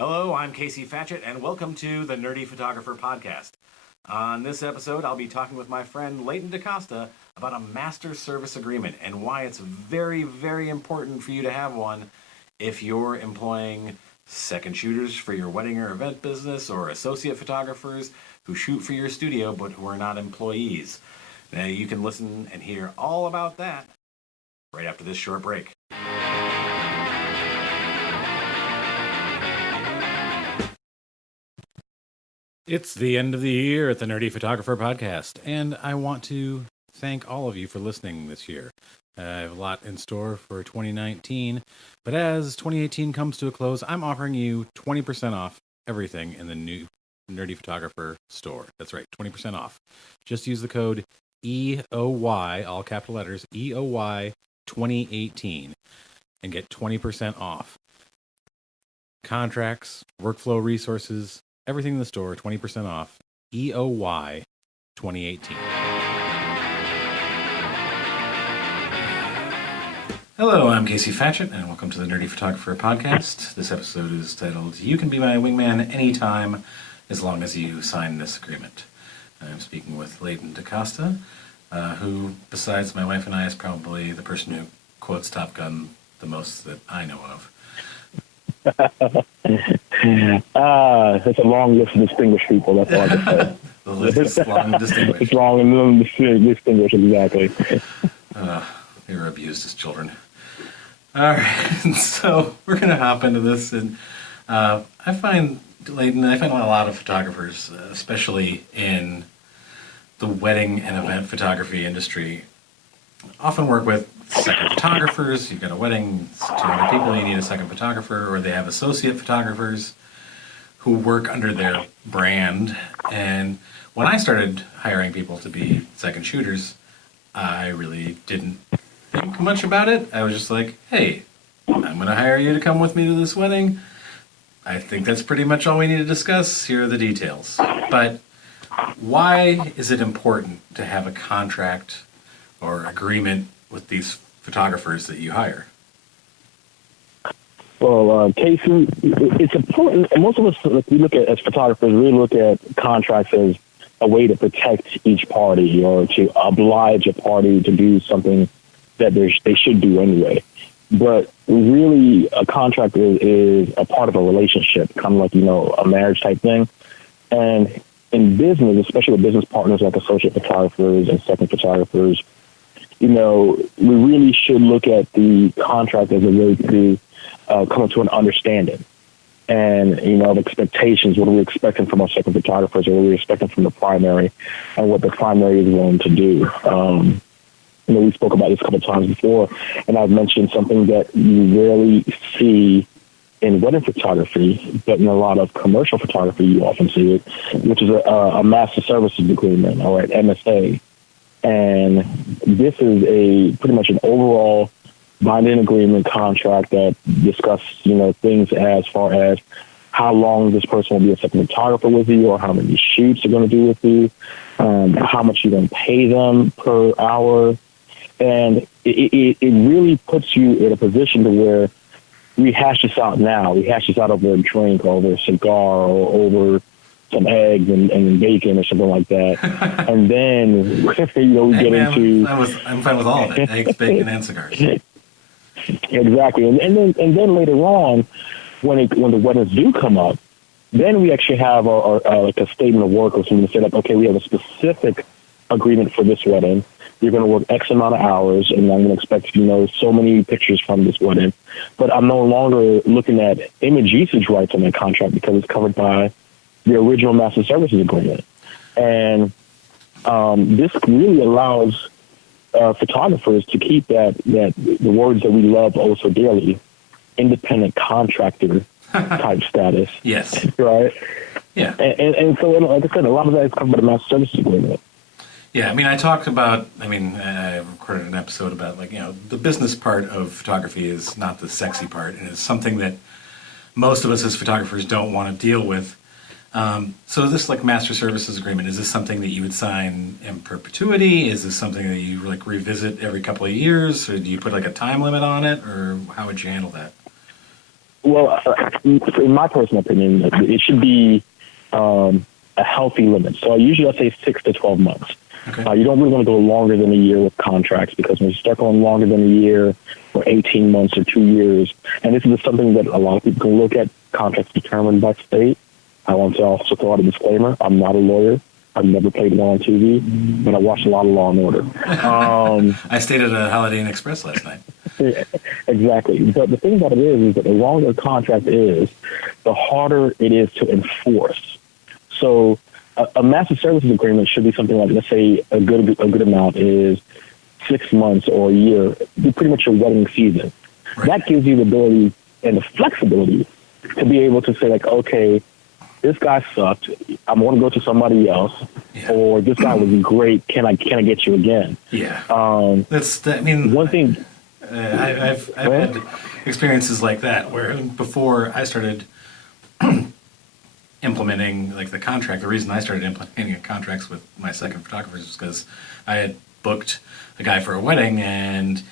Hello, I'm Casey Fatchett, and welcome to the Nerdy Photographer Podcast. On this episode, I'll be talking with my friend Leighton DaCosta about a master service agreement and why it's very, very important for you to have one if you're employing second shooters for your wedding or event business, or associate photographers who shoot for your studio but who are not employees. Now, you can listen and hear all about that right after this short break. It's the end of the year at the Nerdy Photographer Podcast, and I want to thank all of you for listening this year. I have a lot in store for 2019, but as 2018 comes to a close, I'm offering you 20% off everything in the new Nerdy Photographer store. That's right, 20% off. Just use the code EOY, all capital letters, EOY 2018, and get 20% off. Contracts, workflow resources, everything in the store, 20% off. EOY 2018. Hello, I'm Casey Fatchett, and welcome to the Nerdy Photographer Podcast. This episode is titled, You Can Be My Wingman Anytime, as long as you sign this agreement. I'm speaking with Leighton DaCosta, who, besides my wife and I, is probably the person who quotes Top Gun the most that I know of. It's a long list of distinguished people. That's all I can say. The list is long and distinguished. It's long and distinguished, exactly. They were abused as children. All right, so we're going to hop into this, and I find a lot of photographers, especially in the wedding and event photography industry, often work with second photographers. You've got a wedding, it's 200 people, you need a second photographer, or they have associate photographers who work under their brand. And when I started hiring people to be second shooters, I really didn't think much about it. I was just like, hey, I'm going to hire you to come with me to this wedding. I think that's pretty much all we need to discuss. Here are the details. But why is it important to have a contract or agreement with these photographers that you hire? Well, Casey, it's important. And most of us, we look at, as photographers, we look at contracts as a way to protect each party or to oblige a party to do something that they should do anyway. But really, a contract is a part of a relationship, kind of like, a marriage type thing. And in business, especially with business partners like associate photographers and second photographers, we really should look at the contract as a way to come to an understanding and, of expectations. What are we expecting from our second photographers, or what are we expecting from the primary, and what the primary is willing to do. We spoke about this a couple of times before, and I've mentioned something that you rarely see in wedding photography, but in a lot of commercial photography, you often see it, which is a master services agreement, or an MSA. And this is pretty much an overall binding agreement contract that discusses, things as far as how long this person will be a second photographer with you, or how many shoots they're going to do with you, how much you're going to pay them per hour. And it really puts you in a position to where we hash this out now. We hash this out over a drink, or over a cigar, or over some eggs and bacon or something like that. And then, we get into... I'm fine with all of it. Eggs, bacon, and cigars. Exactly. And then later on, when the weddings do come up, then we actually have like a statement of work or something to say, like, okay, we have a specific agreement for this wedding. You're going to work X amount of hours, and I'm going to expect, so many pictures from this wedding. But I'm no longer looking at image usage rights on that contract because it's covered by the original master services agreement. And this really allows photographers to keep that the words that we love oh so dearly, independent contractor type status. Yes. Right? Yeah. And so, like I said, a lot of that is covered by the master services agreement. Yeah, I recorded an episode about, the business part of photography is not the sexy part, and it's something that most of us as photographers don't want to deal with. So this, master services agreement, is this something that you would sign in perpetuity? Is this something that you, revisit every couple of years? Or do you put, a time limit on it? Or how would you handle that? Well, in my personal opinion, it should be a healthy limit. So usually I say 6 to 12 months. Okay. You don't really want to go longer than a year with contracts, because when you start going longer than a year or 18 months or 2 years, and this is something that a lot of people can look at, contracts determined by state. I want to also throw out a disclaimer. I'm not a lawyer. I've never played law on TV, but I watched a lot of Law and Order. I stayed at a Holiday Inn Express last night. Exactly. But the thing about it is that the longer a contract is, the harder it is to enforce. So a master services agreement should be something like, let's say a good amount is 6 months or a year, pretty much your wedding season. Right. That gives you the ability and the flexibility to be able to say, like, okay, this guy sucked. I'm going to go to somebody else, or this guy was great. Can I get you again? Yeah. I mean, one thing. I've had experiences like that where before I started implementing like the contract, the reason I started implementing contracts with my second photographers was because I had booked a guy for a wedding, and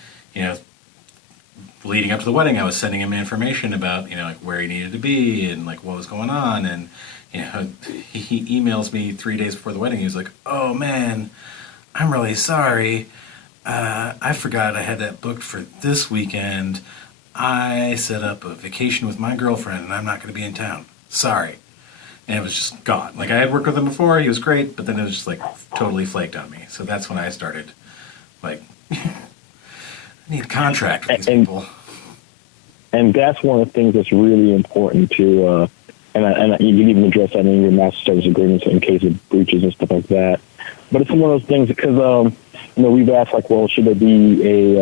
leading up to the wedding, I was sending him information about like where he needed to be and like what was going on, and he emails me 3 days before the wedding. He was like, "Oh man, I'm really sorry. I forgot I had that booked for this weekend. I set up a vacation with my girlfriend, and I'm not going to be in town. Sorry." And it was just gone. Like, I had worked with him before, he was great, but then it was just like totally flaked on me. So that's when I started, like, I need a contract with these people. And that's one of the things that's really important to, and you can even address that in your master service agreements in case of breaches and stuff like that. But it's one of those things because, we've asked, like, well, should there be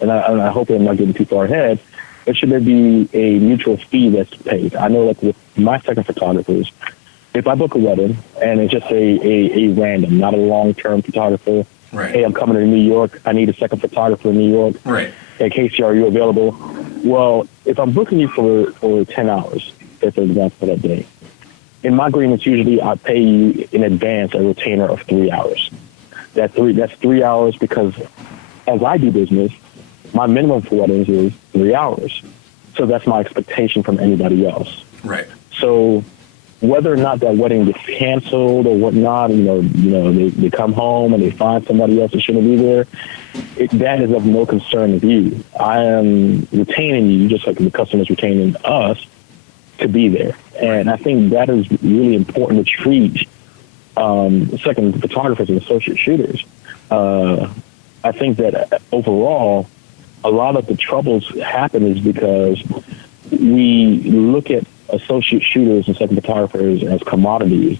and I hope I'm not getting too far ahead, but should there be a mutual fee that's paid? I know, like, with my second photographers, if I book a wedding and it's just a random, not a long-term photographer, right. Hey, I'm coming to New York, I need a second photographer in New York. Right. Hey, Casey, are you available? Well, if I'm booking you for 10 hours, for example, for that day, in my agreements, usually I pay you in advance a retainer of 3 hours. That's 3 hours because as I do business, my minimum for weddings is 3 hours. So that's my expectation from anybody else. Right. So whether or not that wedding gets canceled or whatnot, they come home and they find somebody else that shouldn't be there, that is of no concern of you. I am retaining you just like the customer's retaining us to be there. And I think that is really important to treat second photographers and associate shooters. I think that overall, a lot of the troubles happen is because we look at associate shooters and second photographers as commodities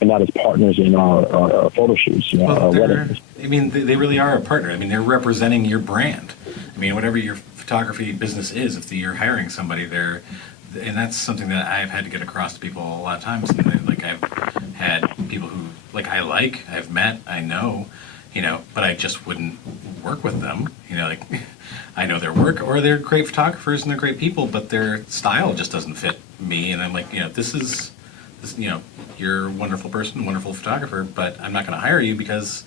and not as partners in our photo shoots. Our weddings. I mean, they really are a partner. I mean, they're representing your brand. I mean, whatever your photography business is, if you're hiring somebody there, and that's something that I've had to get across to people a lot of times. Like, I've had people who, like, I've met, I know, but I just wouldn't work with them. Like, I know their work, or they're great photographers and they're great people, but their style just doesn't fit me. And I'm like, this, you're a wonderful person, wonderful photographer, but I'm not going to hire you because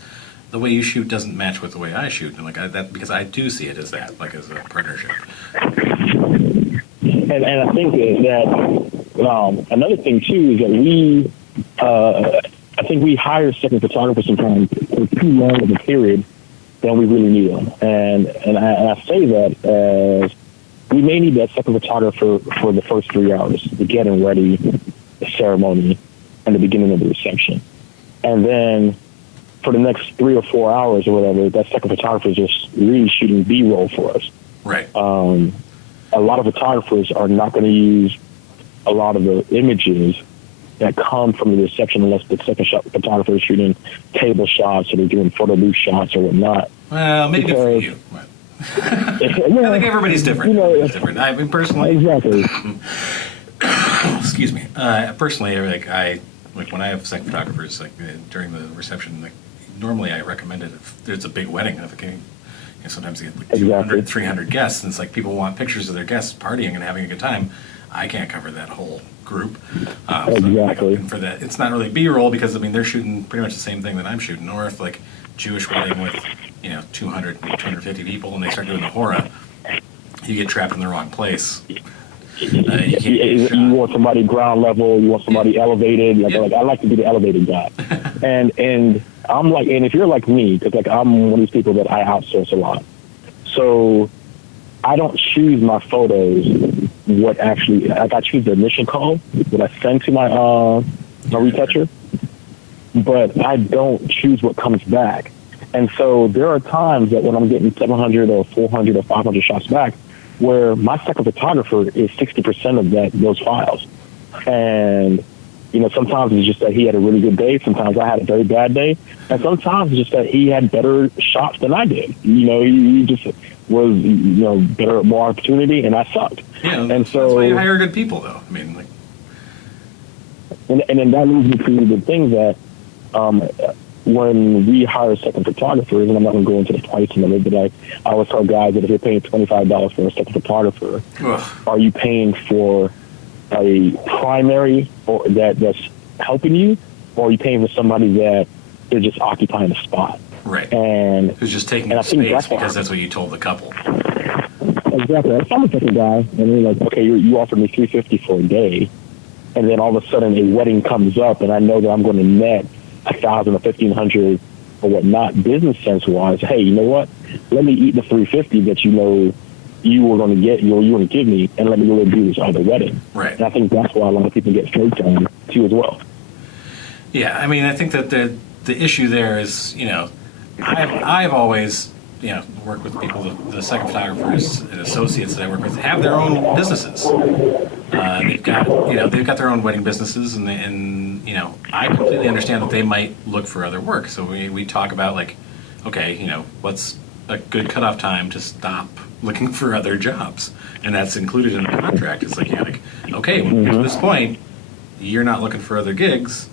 the way you shoot doesn't match with the way I shoot. And because I do see it as that, like, as a partnership. And I think that another thing too is that I think we hire second photographers sometimes for too long of a period than we really need them. And I say that as we may need that second photographer for the first 3 hours, the getting ready, the ceremony, and the beginning of the reception. And then for the next 3 or 4 hours or whatever, that second photographer is just really shooting B-roll for us. Right. A lot of photographers are not going to use a lot of the images that come from the reception unless the second photographer is shooting table shots or they're doing photo booth shots or whatnot. Well, maybe good for you. I think everybody's different. Everybody's different. I mean, personally, exactly. Excuse me. Personally, like when I have second photographers, like during the reception, like normally I recommend it if there's a big wedding. Sometimes you get like 200, 300 guests, and it's like people want pictures of their guests partying and having a good time. I can't cover that whole group. Exactly. So for that, it's not really B-roll because they're shooting pretty much the same thing that I'm shooting. Or if like Jewish wedding with 200, 250 people, and they start doing the hora, you get trapped in the wrong place. You can't get You shot. want somebody ground level, you want somebody elevated. Like I like to be the elevated guy. and I'm like, and if you're like me, because like I'm one of these people that I outsource a lot, so I don't choose my photos. What actually, like I choose the initial call that I send to my retoucher, but I don't choose what comes back. And so there are times that when I'm getting 700 or 400 or 500 shots back, where my second photographer is 60% of those files. And, you know, sometimes it's just that he had a really good day. Sometimes I had a very bad day. And sometimes it's just that he had better shots than I did. You know, he just was, you know, better, more opportunity, and I sucked. Yeah, and so that's why you hire good people, though. I mean, like, and then that leads me to the thing that when we hire second photographers, and I'm not going to go into the pricing of it, but I always tell guys that if you're paying $25 for a second photographer, are you paying for a primary or that's helping you, or are you paying for somebody that they're just occupying a spot? right. And Who's just taking and the I think space that's because that's what you told the couple. Exactly. If I'm a second guy, and they're like, okay, you offered me $350 for a day, and then all of a sudden a wedding comes up, and I know that I'm going to net 1,000 or 1,500 or whatnot, business sense wise. Hey, you know what? Let me eat the $350 that you know you were going to get, you want to give me, and let me go and do this other wedding. Right. And I think that's why a lot of people get snaked on too as well. Yeah, I mean, I think that the issue there is, you know, I've always, you know, worked with people, the second photographers and associates that I work with have their own businesses. They've got their own wedding businesses, and you know, I completely understand that they might look for other work. So we talk about like, okay, you know, what's a good cutoff time to stop looking for other jobs, and that's included in the contract. It's like, yeah, like, okay, when we get to this point, you're not looking for other gigs,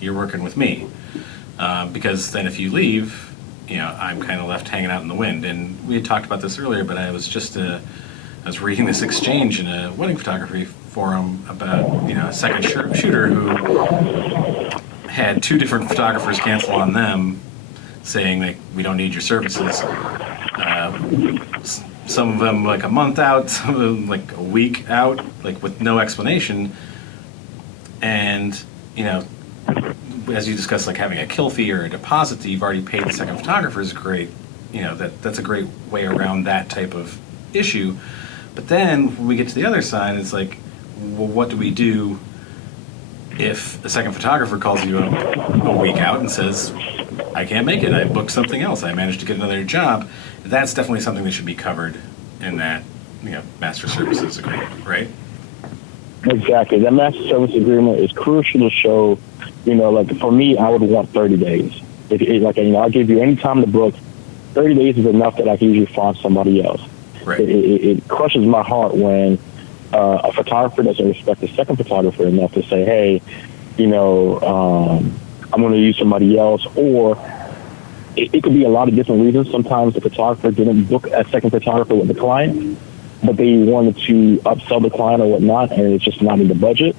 you're working with me, because then if you leave, you know, I'm kind of left hanging out in the wind. And we had talked about this earlier, but I was reading this exchange in a wedding photography forum about, you know, a second shooter who had two different photographers cancel on them, saying like, we don't need your services. Some of them like a month out, some of them like a week out, like with no explanation. And, you know, as you discussed, like having a kill fee or a deposit that you've already paid the second photographer is great. You know, that's a great way around that type of issue. But then when we get to the other side, it's like, well, what do we do if a second photographer calls you a week out and says, I can't make it, I booked something else, I managed to get another job? That's definitely something that should be covered in that, you know, master services agreement, right? Exactly. That master service agreement is crucial to show, you know, like for me, I would want 30 days. Like, you know, I'll give you any time to book. 30 days is enough that I can usually find somebody else. Right. It crushes my heart when a photographer doesn't respect the second photographer enough to say, hey, you know, I'm going to use somebody else. Or it could be a lot of different reasons. Sometimes the photographer didn't book a second photographer with the client, but they wanted to upsell the client or whatnot, and it's just not in the budget.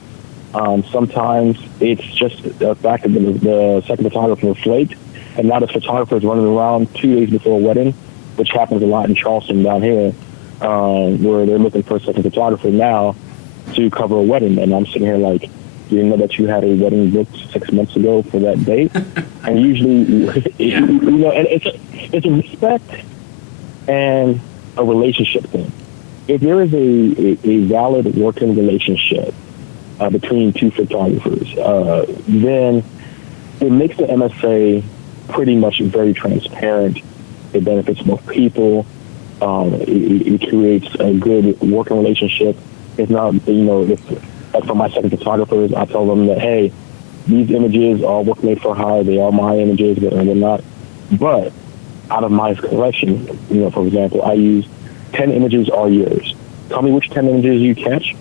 Sometimes it's just the fact that the second photographer was late, and now the photographer is running around 2 days before a wedding, which happens a lot in Charleston down here, where they're looking for a second photographer now to cover a wedding. And I'm sitting here like, you didn't know that you had a wedding booked 6 months ago for that date? And usually, you know, and it's a respect and a relationship thing. If there is a valid working relationship between two photographers, then it makes the MSA pretty much very transparent. It benefits both people. It creates a good working relationship. It's not, you know, like for my second photographers, I tell them that, hey, these images are work made for hire. They are my images and whatnot. But out of my collection, you know, for example, I use 10 images are yours. Tell me which 10 images you catch.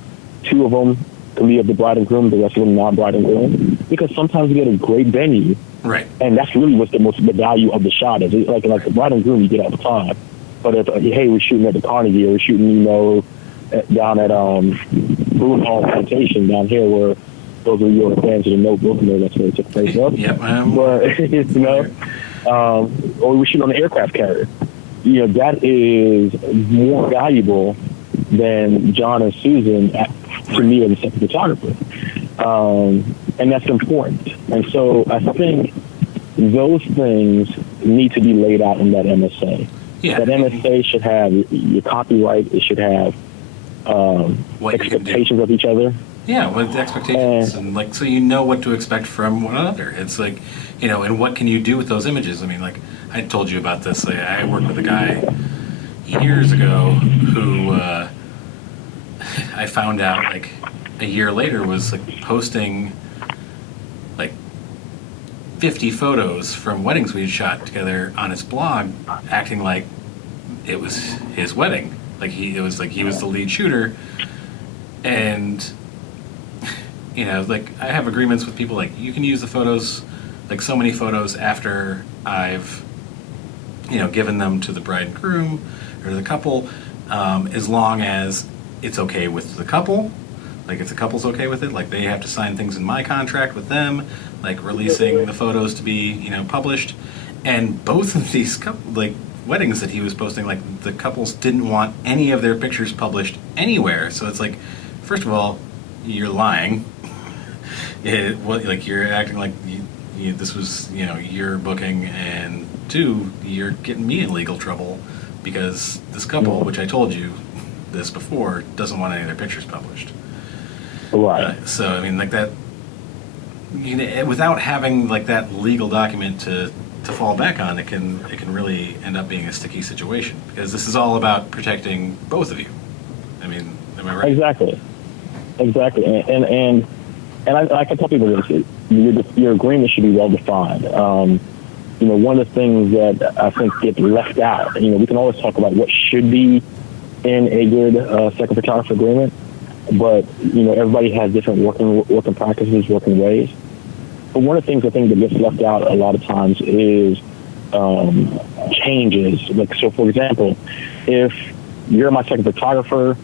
2 of them can be of the bride and groom, the rest of them non-bride and groom. Because sometimes you get a great venue, right? And that's really what's the value of the shot is. Like the bride and groom you get all the time. But if hey, we're shooting at the Carnegie, or we're shooting, you know, down at Boone Hall Plantation down here, where those of you who are fans of the Notebook know that's where it took place up. Yep. But you know, or we're shooting on an aircraft carrier. You know, that is more valuable than John and Susan to me as a second photographer. And that's important. And so I think those things need to be laid out in that MSA. Yeah. That MSA should have your copyright. It should have expectations of each other. Yeah, with expectations and like, so you know what to expect from one another. It's like, and what can you do with those images? I mean, like I told you about this. Like, I worked with a guy years ago who I found out like a year later was like posting like 50 photos from weddings we had shot together on his blog, acting like it was his wedding. Like he was the lead shooter, and like I have agreements with people like you can use the photos, like so many photos after I've given them to the bride and groom or the couple, as long as it's okay with the couple. Like if the couple's okay with it, like they have to sign things in my contract with them, like releasing the photos to be published. And both of these weddings that he was posting, like the couples didn't want any of their pictures published anywhere. So it's like, first of all, you're lying. You're acting like this was your booking, and two, you're getting me in legal trouble because this couple, which I told you this before, doesn't want any of their pictures published. Right. So I mean, like that, without having like that legal document to fall back on, it can really end up being a sticky situation because this is all about protecting both of you. I mean, am I right? Exactly. And I can tell people this: your agreement should be well defined. One of the things that I think get left out. We can always talk about what should be in a good second photographer agreement, but everybody has different working practices, working ways. But one of the things I think that gets left out a lot of times is changes. Like, so for example, if you're my second photographer,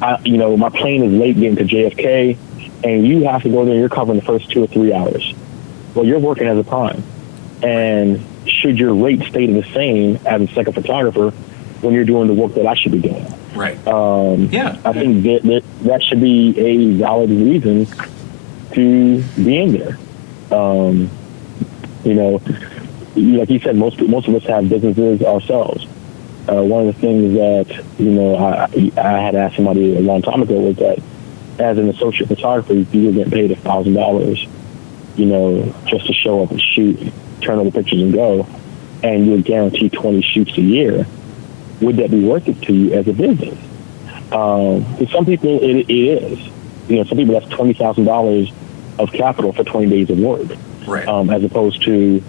my plane is late getting to JFK, and you have to go there, you're covering the first 2 or 3 hours. Well, you're working as a prime. And should your rate stay the same as a second photographer when you're doing the work that I should be doing? Right. I think that should be a valid reason to be in there. Like you said, most of us have businesses ourselves. One of the things that I had asked somebody a long time ago was that as an associate photographer, you were getting paid $1,000, just to show up and shoot, turn over pictures and go, and you would guarantee 20 shoots a year. Would that be worth it to you as a business? For some people, it is. Some people that's $20,000 of capital for 20 days of work, right? As opposed to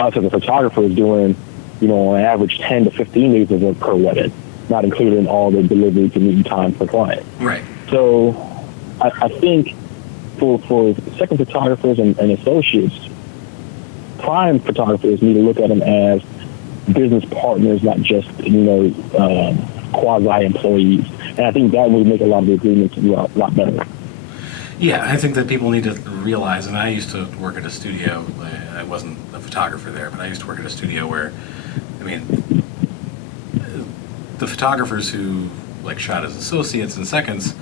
us as a photographer is doing, on average 10 to 15 days of work per wedding, not including all the delivery to meet time per client. Right. So I think for second photographers and associates, prime photographers need to look at them as business partners, not just quasi employees. And I think that would make a lot of the agreements a lot better. Yeah, I think that people need to realize, and I used to work at a studio, I wasn't a photographer there, but I used to work at a studio where, the photographers who shot as associates and seconds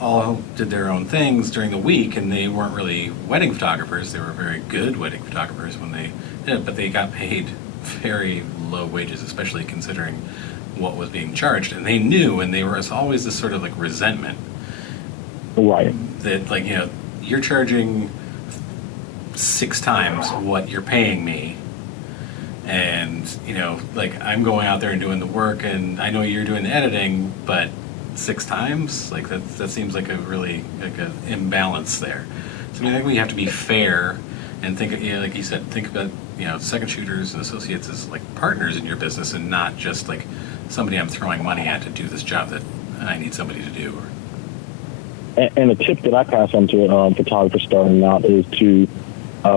all did their own things during the week, and they weren't really wedding photographers. They were very good wedding photographers when they did, but they got paid very low wages, especially considering what was being charged. And they knew, and there was always this sort of resentment. Right. That you're charging 6 times what you're paying me, and I'm going out there and doing the work, and I know you're doing the editing, but 6 times, that seems like a really an imbalance there. So I think we have to be fair and think, like you said, think about second shooters and associates as partners in your business, and not just somebody I'm throwing money at to do this job that I need somebody to do. And a tip that I pass on to photographers starting out is to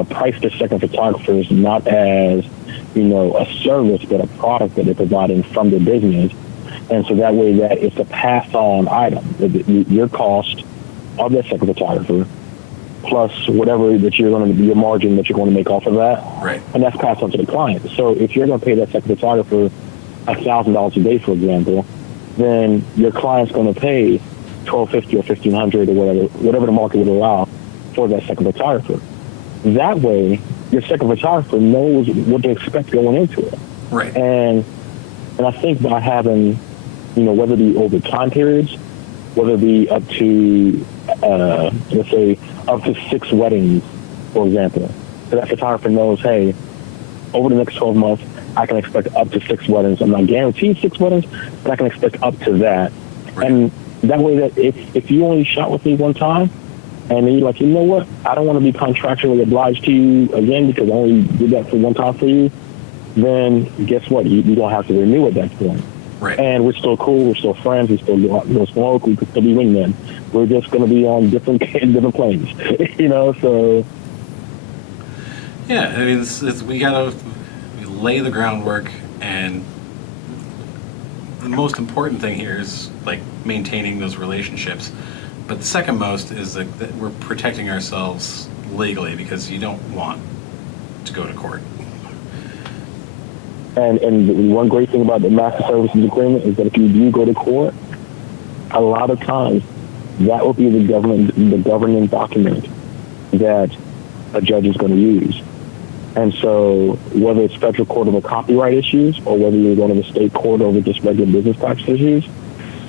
price their second photographers not as a service, but a product that they're providing from their business. And so that way that it's a pass-on item. Your cost of that second photographer plus whatever that you're going to be, your margin that you're going to make off of that. Right. And that's passed on to the client. So if you're going to pay that second photographer $1,000 a day, for example, then your client's going to pay $1,250 or $1,500 or whatever the market would allow for that second photographer. That way, your second photographer knows what to expect going into it. Right. And I think by having, whether it be over time periods, whether it be up to, let's say, up to 6 weddings, for example, so that photographer knows, hey, over the next 12 months, I can expect up to 6 weddings. I'm not guaranteed 6 weddings, but I can expect up to that. Right. And that way, that if you only shot with me one time, and then you're like, you know what, I don't want to be contractually obliged to you again because I only did that for one time for you, then guess what? You don't have to renew at that point. Right. And we're still cool. We're still friends. We still go smoke. We could still be wingmen. We're just going to be on different planes, so. Yeah, I mean, we gotta lay the groundwork, and the most important thing here is like maintaining those relationships. But the second most is that we're protecting ourselves legally, because you don't want to go to court. And one great thing about the master services agreement is that if you do go to court, a lot of times that will be the governing document that a judge is going to use. And so whether it's federal court over copyright issues or whether you're going to the state court over just regular business practice issues,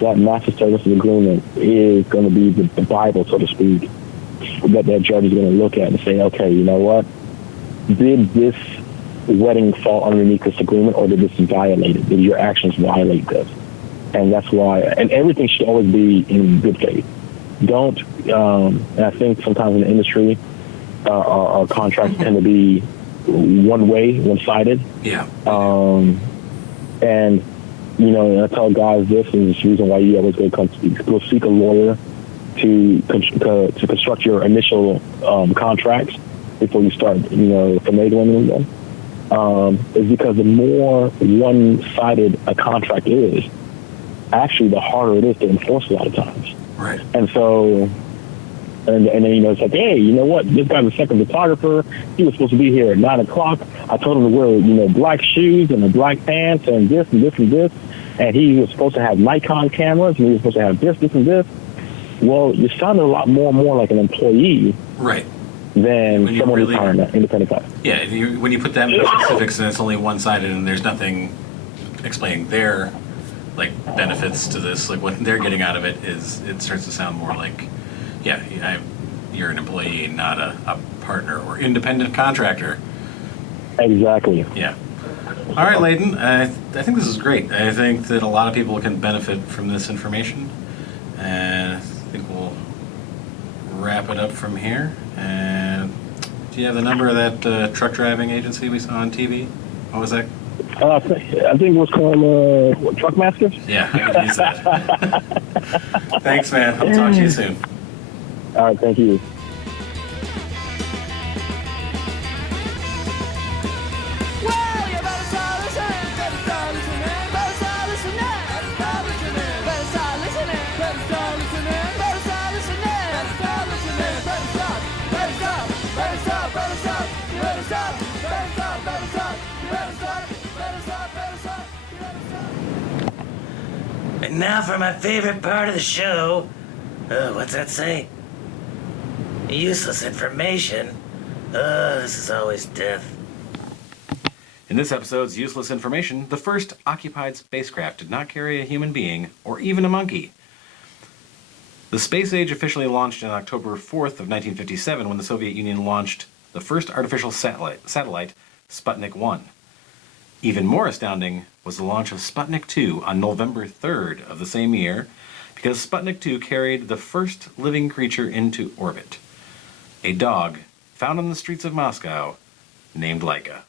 that master services agreement is going to be the Bible, so to speak, that judge is going to look at and say, okay, you know what? Did this wedding fall underneath this agreement, or did this violate it? Did your actions violate this? And that's why, and everything should always be in good faith. Don't, and I think sometimes in the industry, our contracts tend to be one-sided. Yeah. And, I tell guys this is the reason why you always go seek a lawyer to construct your initial contracts before you start, finagling them. Is because the more one-sided a contract is, actually the harder it is to enforce a lot of times. Right. And so, and then, it's like, hey, you know what? This guy's a second photographer. He was supposed to be here at 9 o'clock. I told him to wear, black shoes and the black pants and this and this and this. And he was supposed to have Nikon cameras and he was supposed to have this and this. Well, you sounded a lot more and more like an employee. Right. Than someone who's hiring an independent contractor. Yeah, when you put that many specifics and it's only one-sided and there's nothing explaining their benefits to this, what they're getting out of it, it starts to sound more like, you're an employee, not a partner or independent contractor. Exactly. Yeah. All right, Leighton, I think this is great. I think that a lot of people can benefit from this information, and I think we'll wrap it up from here. And do you have the number of that truck driving agency we saw on TV? What was that? I think it was called Truck Masters. Yeah, I could use that. Thanks, man. I'll talk to you soon. All right, thank you. And now for my favorite part of the show. What's that say? Useless information. This is always death. In this episode's Useless Information, the first occupied spacecraft did not carry a human being or even a monkey. The space age officially launched on October 4th of 1957 when the Soviet Union launched the first artificial satellite, Sputnik 1. Even more astounding was the launch of Sputnik 2 on November 3rd of the same year, because Sputnik 2 carried the first living creature into orbit, a dog found on the streets of Moscow named Laika.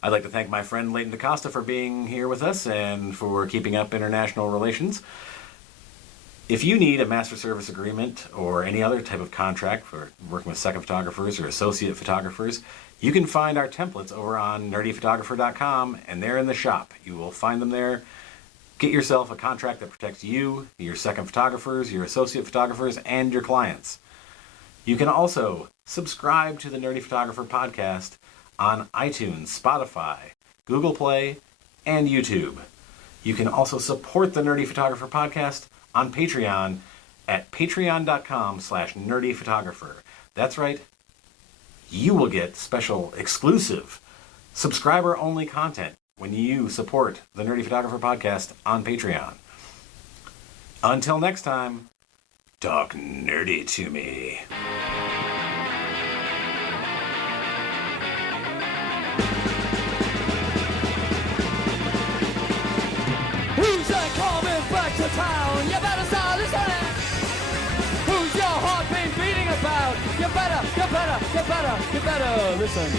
I'd like to thank my friend Leighton DaCosta for being here with us and for keeping up international relations. If you need a master service agreement or any other type of contract for working with second photographers or associate photographers, you can find our templates over on nerdyphotographer.com, and they're in the shop. You will find them there. Get yourself a contract that protects you, your second photographers, your associate photographers, and your clients. You can also subscribe to the Nerdy Photographer podcast on iTunes, Spotify, Google Play, and YouTube. You can also support the Nerdy Photographer podcast on Patreon at patreon.com/nerdyphotographer. That's right. You will get special, exclusive, subscriber-only content when you support the Nerdy Photographer podcast on Patreon. Until next time, talk nerdy to me. Who's coming back to town? You better start listening. Who's your heart been beating about? You better listen.